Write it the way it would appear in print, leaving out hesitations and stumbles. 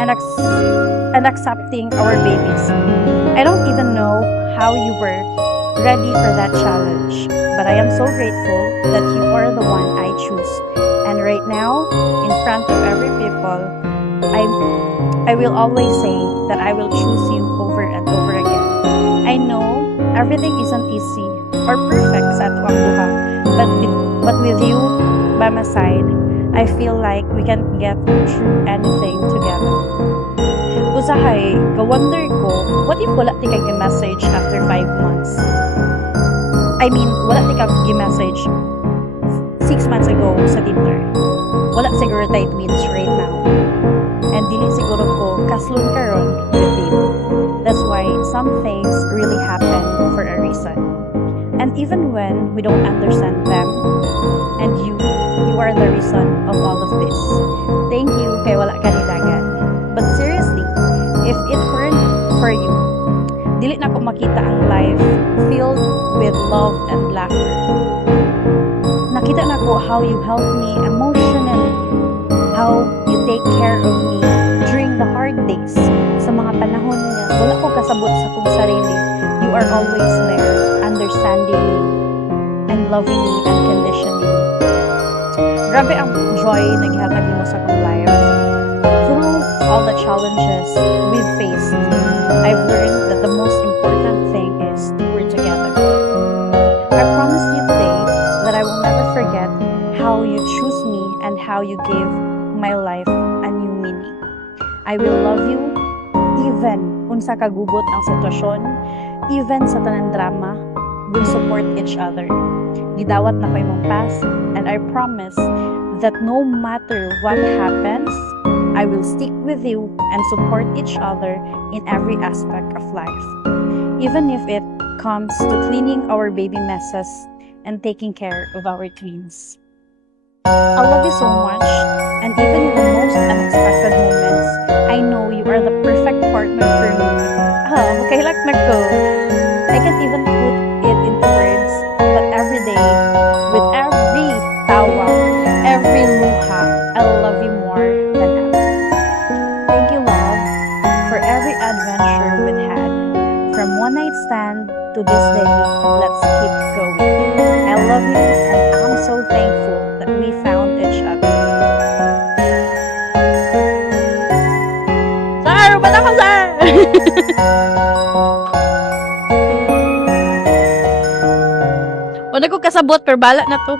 and accepting our babies. I don't even know how you were ready for that challenge, but I am so grateful that you are the one I choose. And right now, in front of every people, I will always say that I will choose you over and over again. I know everything isn't easy or perfect sa ato ang buha, but with you by my side, I feel like we can get through anything together. Usahay, ka-wonder ko, what if wala ti kang message after 5 months? I mean, wala ti kang message 6 months ago sa Tinder. Wala siguro tayo twins right now. And dili siguro ko kaslun karon with you. That's why some things really happen for a reason. And even when we don't understand them, and you are the reason of all of this. Thank you kay wala ka ni dagan. But seriously, if it weren't for you, dili na ko makita ang life filled with love and laughter. Nakita na ko how you help me emotionally, how you take care of me during the hard days. Sa mga panahon nga wala ko kasabot sa kong sarili, you are always there, understanding me and loving me unconditionally. Grabe ang joy na gihatag mo sa kong life. Through all the challenges we've faced, I've learned that the most important thing is we're together. I promise you today that I will never forget how you choose me and how you gave my life a new meaning. I will love you even kung sa kagubot ang sitwasyon, even sa tanang drama, we'll support each other. Gidawat na ko imong past, and I promise that no matter what happens, I will stick with you and support each other in every aspect of life. Even if it comes to cleaning our baby messes and taking care of our twins. I love you so much, and even in the most unexpected moments, I know you are the perfect partner for me. Makailak na ko. I can't even put it into words, but every day, with every tawa, every luha, I love you more than ever. Thank you, love, for every adventure we've had. From one night stand to this day, let's keep going. I love you, and I'm so thankful that we found each other. Sir, ba't ako, sir? Wala ko kasabot, pero bala na to.